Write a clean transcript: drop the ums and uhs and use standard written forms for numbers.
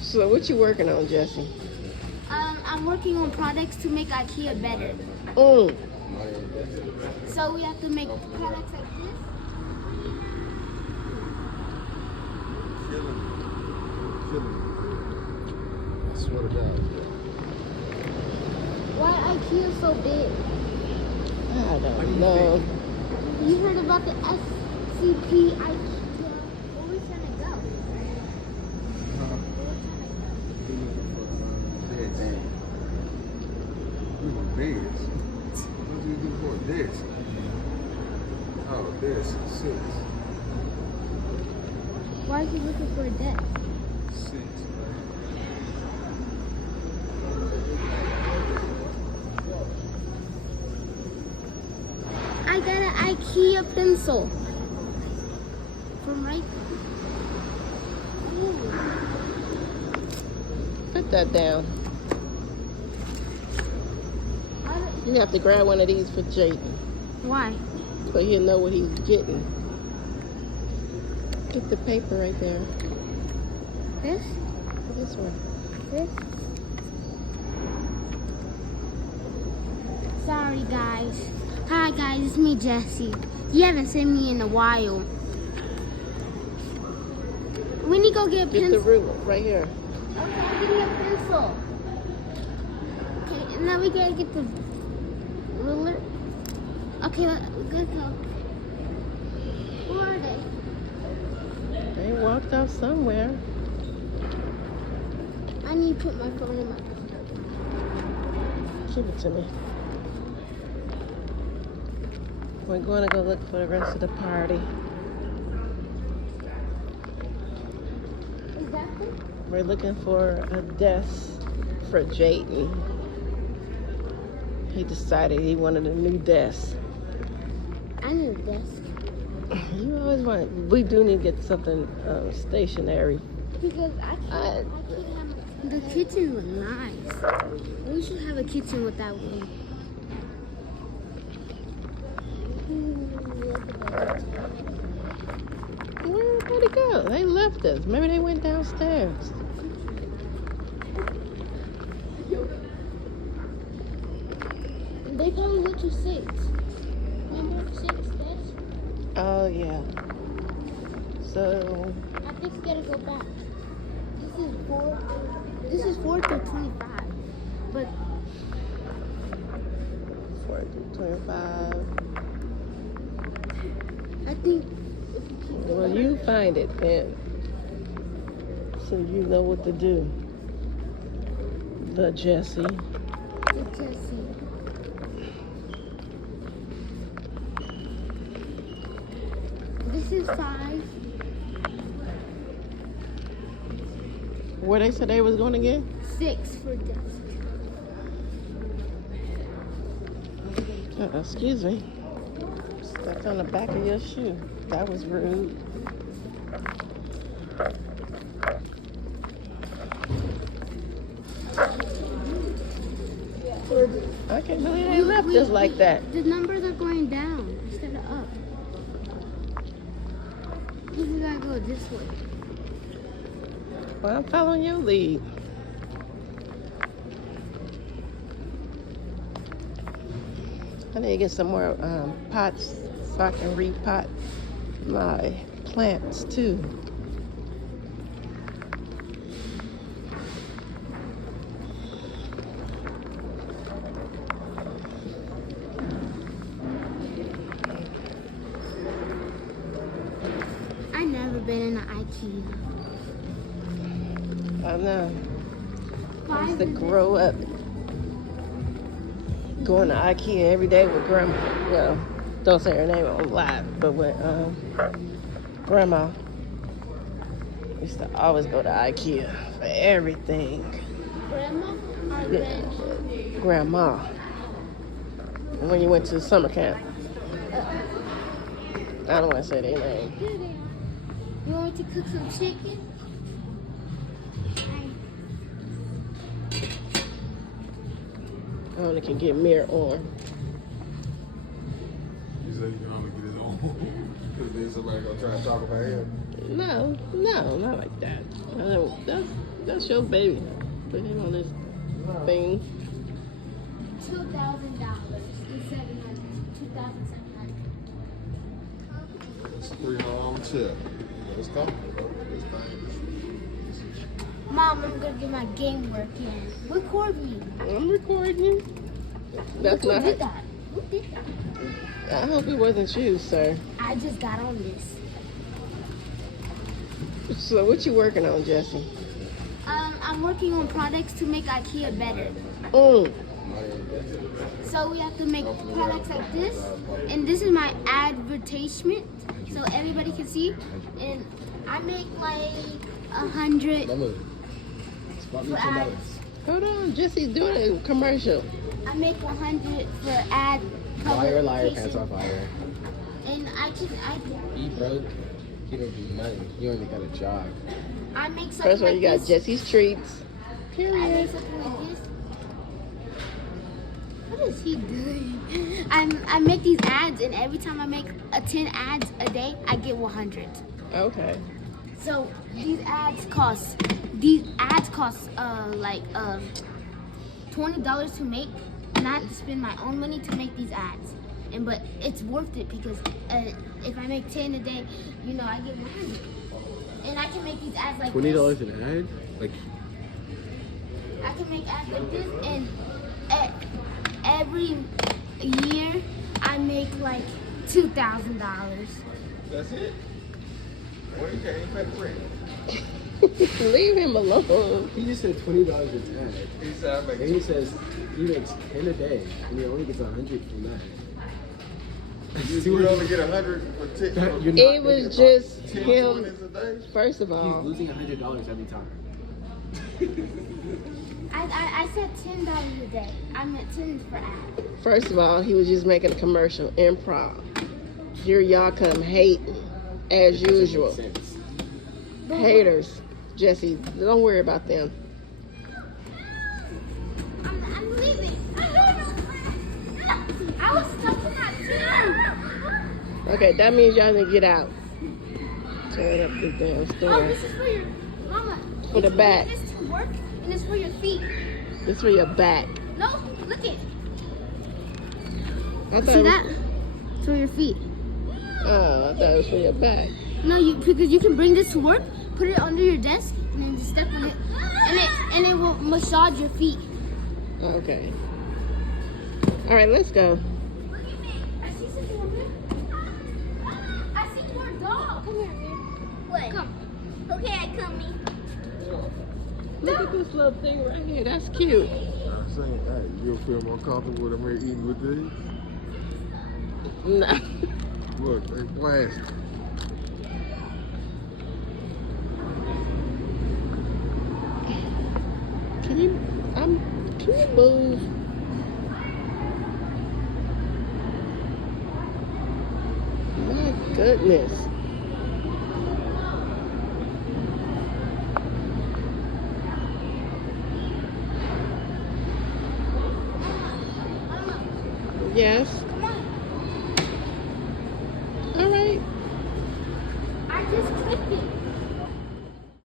So what you working on, Jesse? I'm working on products to make IKEA better. Mm. So we have to make products like this. Killing me. I swear to God. Why IKEA so big? I don't know. You heard about the SCP IKEA? Where we trying to go? Beds. What do you do for a desk? Oh, desk. 6. Why is he looking for a desk? 6. I got an IKEA pencil. From right there. Put that down. You have to grab one of these for Jaden. Why? So he'll know what he's getting. Get the paper right there. This? This one. This? Sorry, guys. Hi, guys. It's me, Jesse. You haven't seen me in a while. We need to go get a Get pencil. the ruler right here. Okay, give me a pencil. Okay, and now we gotta get the ruler. Okay, we're gonna go. Where are they? They walked out somewhere. I need to put my phone in my. Give it to me. We're going to go look for the rest of the party. Is that them? We're looking for a desk for Jaden. He decided he wanted a new desk. I need a desk. You always want. We do need to get something stationary. Because I can't have. The kitchen was nice. We should have a kitchen with that one. Where'd they go? They left us. Maybe they went downstairs. They probably went to 6. Remember 6 desks? Oh yeah. So I think we gotta go back. This is 4 through 25. But 4 through 25. I think if we keep going. Well, you find it then, so you know what to do. The Jesse. This is 5. Where they said they was going to get? 6 for desk. Excuse me. Stepped on the back of your shoe. That was rude. I can't believe they left us like that. The numbers are going down instead of up. We gotta go this way. Well, I'm following your lead. I need to get some more pots so I can repot my plants too. I never been in an IKEA. I know. I used to grow up going to IKEA every day with Grandma. Well, don't say her name on live, but with Grandma. We used to always go to IKEA for everything. Grandma or Granny? Grandma. And when you went to summer camp. I don't want to say their name. You want to cook some chicken? I only can get mirror on. He said he can only get his own. Because then somebody gonna try to talk about him? No, not like that. That's your baby. Put him on this thing. $2,000 and $700. $2,700. It's a $3 chip. Let's go. Mom, I'm gonna get my game working. Record me. I'm recording you. That's Who not. did that? Who did that? I hope it wasn't you, sir. I just got on this. So what you working on, Jesse? I'm working on products to make IKEA better. So we have to make products like this, and this is my advertisement, so everybody can see. And I make like 100 for ads. Hold on, Jesse's doing a commercial. I make 100 for ad Liar, liar, publication. pants on fire. And I Be broke, you don't do nothing. You only got a job. I make something First of all, you like got this. Jesse's treats. I make something like this. What is he doing? I make these ads, and every time I make 10 ads a day, I get 100. Okay. So these ads cost like $20 to make, and I have to spend my own money to make these ads. But it's worth it because if I make 10 a day, you know, I get 100. And I can make these ads like $20 this. an ad? Like, I can make ads like this, and every year I make like $2,000. That's it? Well, you can't even pay the rent. Leave him alone. he just said $20 an ad. He said I make And he says he makes 10 a day, and he only gets 100 from that. you only get 100 for You're not It making was a just 10 him. 20s a day. First of He's all, losing $100 every time. I said $10 a day. I meant 10 for ads. first of all, he was just making a commercial, improv. Here y'all come hating, as usual. Makes sense. Haters. Jesse, don't worry about them. I'm leaving. I was stuck in that too. Okay, that means y'all need to get out. Tear up this damn Oh, store. this is for your mama. For the back. This to work, and it's for your feet. This for your back. No, look it. I thought See it was- that? It's for your feet. Oh, I thought it was for your back. No, because you can bring this to work, put it under your desk, and then just step on it, and it will massage your feet. Okay. All right, let's go. I see something over there. I see your dog. Come here, man. What? Come. Okay, I come. Look at this little thing right here. That's cute. I'm saying, hey, you'll feel more comfortable with them eating with these? Nah. Look, they plastic. Can you move? My goodness. Yes.